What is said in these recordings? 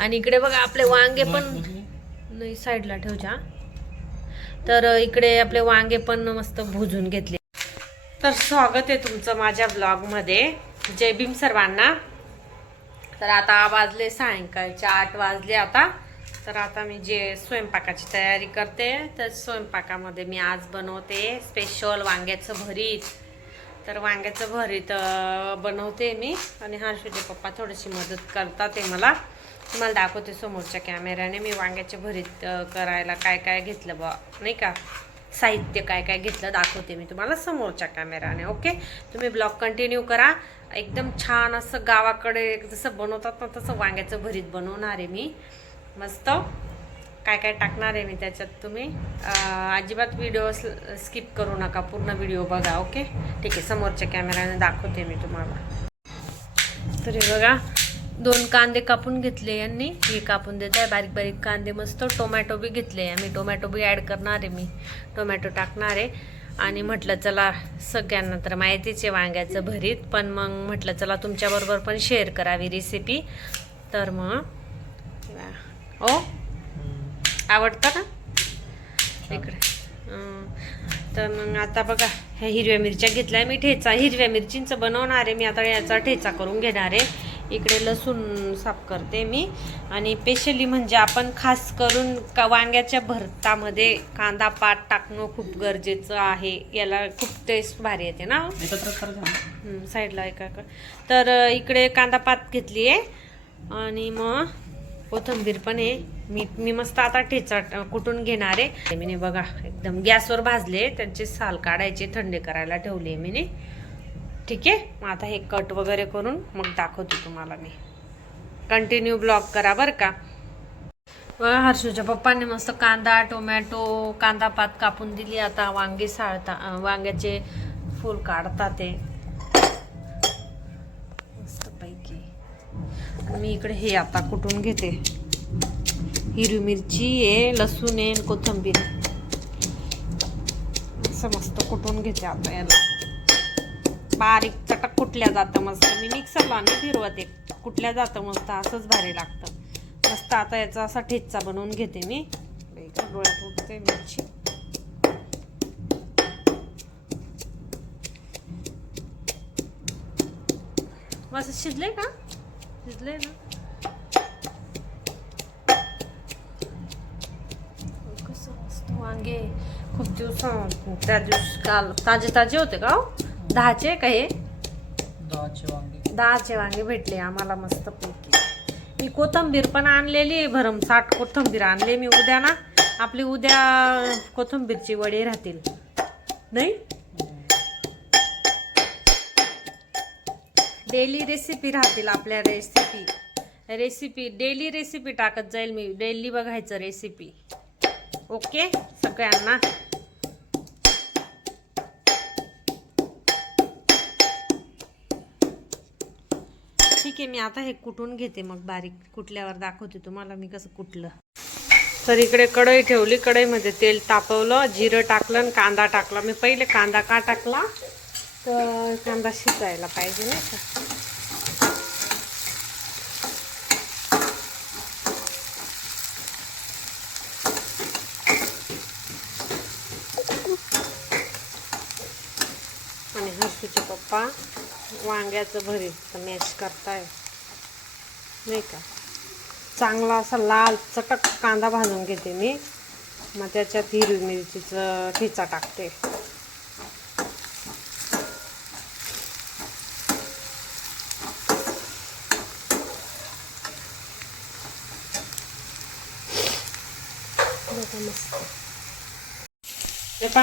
आणि इकडे बघा आपले वांगे पण नाही साईडला ठेवजा. तर इकडे आपले वांगे पण मस्त भुजून घेतले. तर स्वागत आहे तुमचं माझ्या ब्लॉगमध्ये. जय भीम सर्वांना. तर आता वाजले सायंकाळचे 8 वाजले आता. तर आता मी जे स्वयंपाकाची तयारी करते, तर स्वयंपाकामध्ये मी आज बनवते स्पेशल वांग्याचं भरीत. तर वांग्याचं भरीत बनवते मी आणि हर्षूचे पप्पा थोडीशी मदत करतात ते मला. तुम्हाला दाखवते समोरच्या कॅमेऱ्याने मी वांग्याचे भरीत करायला काय काय घेतलं बा, नाही का, साहित्य काय काय घेतलं दाखवते मी तुम्हाला समोरच्या कॅमेऱ्याने. ओके, तुम्ही ब्लॉग कंटिन्यू करा. एकदम छान असं गावाकडे जसं बनवतात ना तसं वांग्याचं भरीत बनवणार आहे मी. मस्त काय काय टाकणार आहे मी त्याच्यात, तुम्ही अजिबात व्हिडिओ स्किप करू नका, पूर्ण व्हिडिओ बघा. ओके ठीक आहे, समोरच्या कॅमेऱ्याने दाखवते मी तुम्हाला. तरी बघा 2 कांदे कापून घेतले यांनी, हे कापून देत आहे बारीक बारीक कांदे. मस्त टोमॅटो बी घेतले, आम्ही टोमॅटो बी ॲड करणार आहे, मी टोमॅटो टाकणार आहे. आणि म्हटलं चला सगळ्यांना तर माहितीच आहे वांग्याचं भरीत, पण मग म्हटलं चला तुमच्याबरोबर पण शेअर करावी रेसिपी. तर मग ओ आवडतं का इकडे. तर मग आता बघा ह्या हिरव्या मिरच्या घेतल्या मी, ठेचा हिरव्या मिरचींचं बनवणार आहे मी. आता याचा ठेचा करून घेणार आहे. इकडे लसूण साफ करते मी. आणि स्पेशली म्हणजे आपण खास करून वांग्याच्या भरतामध्ये कांदा पात टाकणं खूप गरजेचं आहे. याला खूप टेस्ट भारी येते ना. साईडला एका. तर इकडे कांदा पात घेतली आहे आणि मग कोथिंबीर पण आहे. मी मस्त आता ठेचा कुटून घेणार आहे मी. बघा एकदम गॅसवर भाजले, त्यांचे साल काढायचे, थंडे करायला ठेवले मी. ठीक आहे, मग आता हे कट वगैरे करून मग दाखवते तुम्हाला मी. कंटिन्यू ब्लॉग करा बरं का. हर्षूच्या पप्पांनी मस्त कांदा टोमॅटो कांदा पात कापून दिली. आता वांगे साळता, वांग्याचे फूल काढतात ते मस्त पैकी. मी इकडे हे आता कुटून घेते. हिरवी मिरची आहे, लसूण आहे, कोथिंबीर असं मस्त कुटून घेते. आता याला बारीक चटक कुटल्या जातं मस्त. मी मिक्सरला नाही फिरवते, कुटल्या जातं मस्त, असंच भारी लागतं मस्त. आता याचा असा ठेचा बनवून घेते मी. डोळ्यात उठते मिरची. मस्त शिजले का, शिजले ना. कसं मस्त वांगे खूप दिवस, त्या दिवशी काल ताजे ताजे होते का. 10चे का हे 10चे वांगे भेटले आम्हाला मस्त पैकी. मी कोथिंबीर पण आणलेली भरमसाठ कोथिंबीर आणले मी. उद्या ना आपली उद्या कोथिंबीरची वडे राहतील नाही. डेली रेसिपी राहतील आपल्या. रेसिपी डेली रेसिपी टाकत जाईल मी. डेली बघायचं रेसिपी. ओके सगळ्यांना. ठीक आहे, मी आता हे कुटून घेते, मग बारीक कुटल्यावर दाखवते तुम्हाला मी कसं कुटलं. तर इकडे कढई ठेवली, कढईमध्ये तेल तापवलं, जिरं टाकलं आणि कांदा टाकला. मी पहिले कांदा का टाकला तर कांदा शिजायला पाहिजे नाही का. आणि हर्षूचे पप्पा वांग्याचं भरीत मॅश करताय नाही का. चांगला असा लाल चटक कांदा भाजून घेते मी. मग त्याच्यात हिरवी मिरचीचं ठेचा टाकते.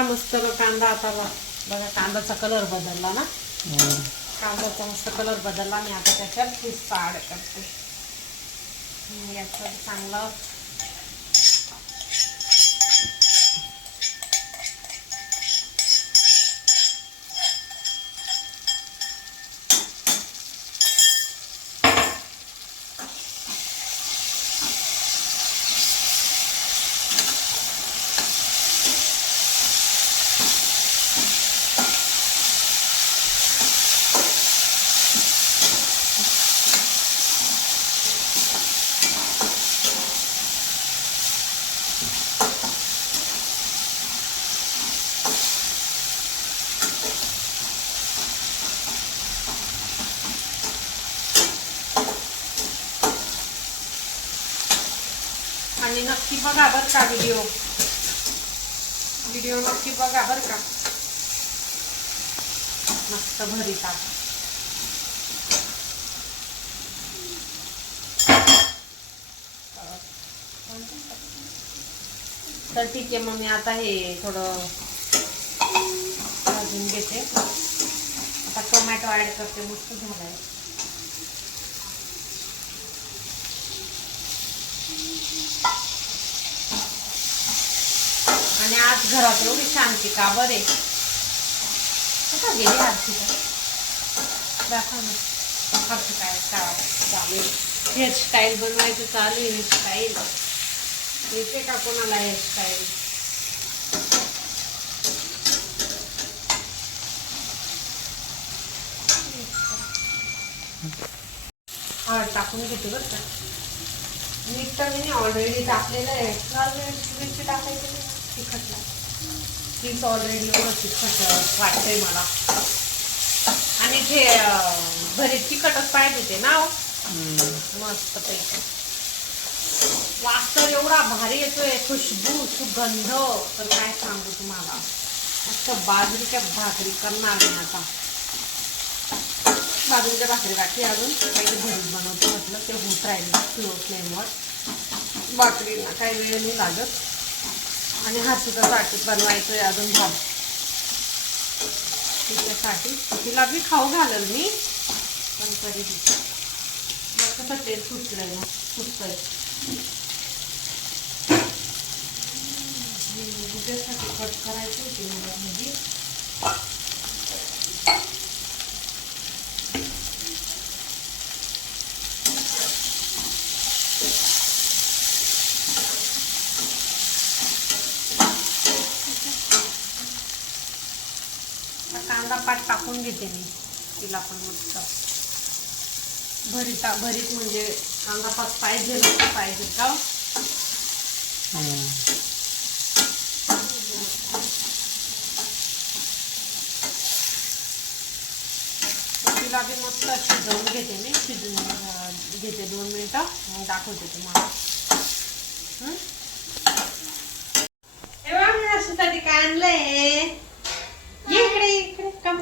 मस्त कांदा आता बघा, कांद्याचा कलर बदलला ना. कांद्याचा मस्त कलर बदलला. मी आता त्याच्यात ठेचा ॲड करते. याचं चांगलं आणि नक्की बघा बरं का व्हिडिओ नक्की बघा बरं का. मस्त भरीत आहे. तर ठीक आहे, मग मी आता हे थोडं भाजून घेते. आता टोमॅटो ऍड करते. मस्त झालाय. आणि आज घरात एवढी शांती का बरे. कसा गेली आरतीला दाखव ना. काय चालू आहे. हेअरस्टाईल बनवायचं चालू आहे. हेअरस्टाईल येते का कोणाला हेअरस्टाईल. हळद टाकून घेते बरं का. मीठ तर मी ऑलरेडी टाकलेलं आहे. लाल मिरची टाकायची नाही तिखटला. तीच ऑलरेडी एवढं तिखट वाटतंय मला. आणि ते भरीत तिखटच पाहिजे ते ना. मस्त पैकी वास तर एवढा भारी येतोय. खुशबू सुगंध तर काय सांगू तुम्हाला. मस्त बाजरीच्या भाकरी करणार मी आता. बाजरीच्या भाकरी बाकी अजून काही भरीत बनवतो म्हटलं ते होत राहील स्लो फ्लेमवर. भाकरीला काही वेळ नाही लागत. आणि हर्षितासाठी बनवायचं आहे अजून भात. तिच्यासाठी तिला बी खाऊ घालल मी. पण कधी कसं तेल सुटलंय ना. सुटतंय उद्यासाठी कट करायची होती मला भाजी. कांदा पात टाकून घेते मी तिला पण मस्त. भरीत म्हणजे कांदा पात पाहिजे का. तिला बी मस्त शिजवून घेते मी. शिजून घेते 2 मिनिटं मग दाखवते तुम्हाला. हर्षीसाठी काय आणलंय. ये इकडे कम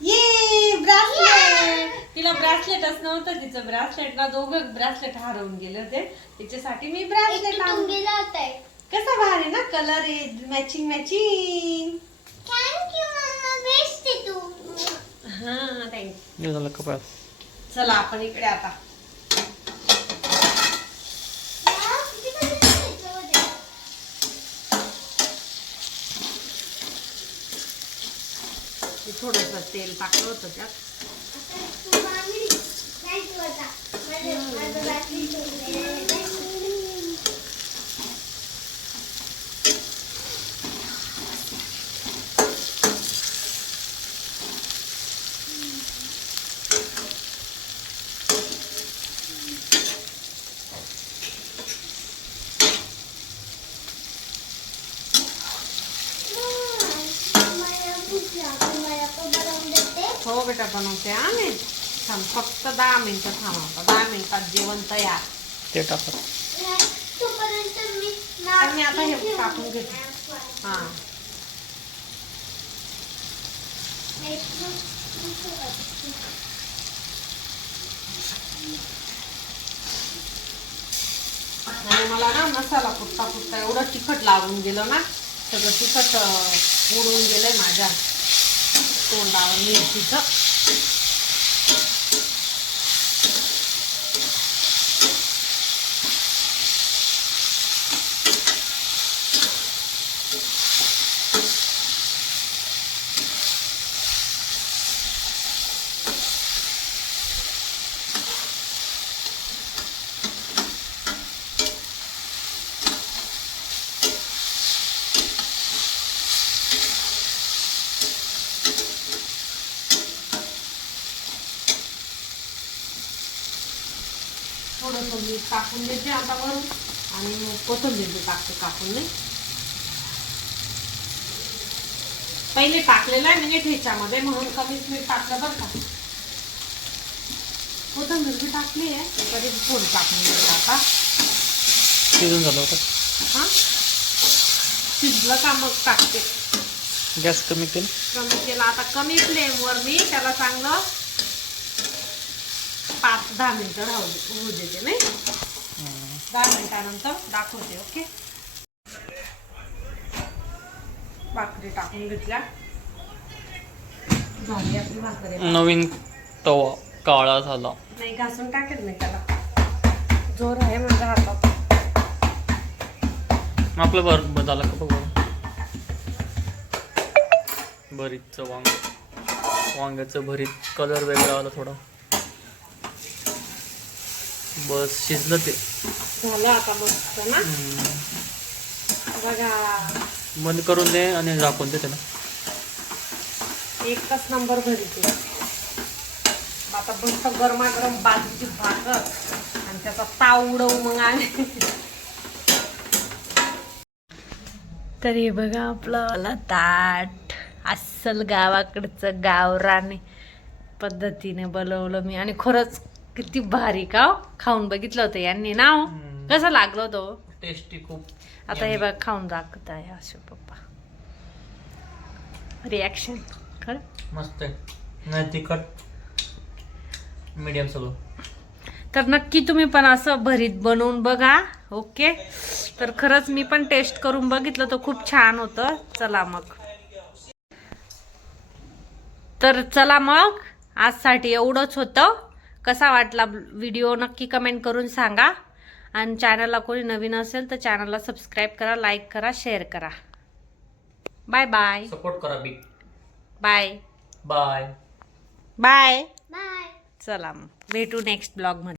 ये ब्रासलेट. तिला ब्रासलेटच नव्हतं. तिचं ब्रासलेट ना 2 ब्रासलेट हरवून गेले होते. तिच्यासाठी मी ब्रासलेट आणलं. कसा भारी ना कलर आहे. मॅचिंग. Thank you mamma. बेस्ट आहे तू. हा थँक्यू. झालं कपाळ. चला आपण इकडे आता थोडंसं तेल टाकलं होतं त्यात. हो बेटा बनवते. आम्ही थांब फक्त 10 मिनिटं थांबा. 10 मिनिटात जेवण तयार. ते टाकत मी आता हे टाकून घेते. हा आणि मला ना मसाला कुट्टा एवढं तिखट लागून गेलं ना. सगळं तिखट उडून गेलंय माझ्या तोंडावर मिरचीचं. थोडंसं मीठ टाकून देते आता वरून. आणि मग कोथिंबीर टाकते कापून. नाही पहिले टाकलेलं आहे मी ठेच्यामध्ये म्हणून कमीच मीठ टाकलं बरं का. कोथिंबीर बी टाकली आहे. कधी थोडी टाकून देते आता. शिजून झालं होतं. हा शिजलं का मग टाकते. गॅस कमी केलं. कमी केला आता, कमी फ्लेमवर मी त्याला चांगलं 5-10 मिनिटं होऊ देते नाही. 10 मिनिटानंतर दाखवते. ओके, भाकरी टाकून घेतल्या. झाली आपली भाकरी. नवीन तवा काळा झाला. नाही घासून टाकेल नाही त्याला, जोर आहे माझ्या हातात. आपलं बरं झालं का बघ. भरीतचं वांग्याचं भरीत कलर वेगळा आला थोडा. बस शिजलं ते. झालं आता मस्त ना. बघा बंद करून दे आणि झाकून दे त्याला. एकच नंबर भरीत आहे. आता मस्त गरमागरम बाजरीची भाकर आणि त्याचा ताव उडवू मग आम्ही. तर हे बघा आपलं ताट अस्सल गावाकडचं गावरान पद्धतीने बनवलं मी. आणि खरंच किती भारी का खाऊन बघितलं होतं यांनी ना. कसं लागलं होतं. टेस्टी खूप. आता हे बघ खाऊन दाखवत आहे अशोक पप्पा. रिॲक्शन खरं मस्त आहे. नाही तिखट मीडियम सगळं. तर नक्की तुम्ही पण असं भरीत बनवून बघा. ओके, तर खरंच मी पण टेस्ट करून बघितलं तर खूप छान होतं. चला मग, तर चला मग आजसाठी एवढंच होतं. कसा वाटला व्हिडिओ नक्की कमेंट करून सांगा. आणि चॅनलला कोणी नवीन असेल तर चॅनलला सबस्क्राईब करा, लाईक करा, शेअर करा. Bye bye. सपोर्ट करा बिग. Bye bye bye. चला मग भेटू नेक्स्ट ब्लॉगमध्ये.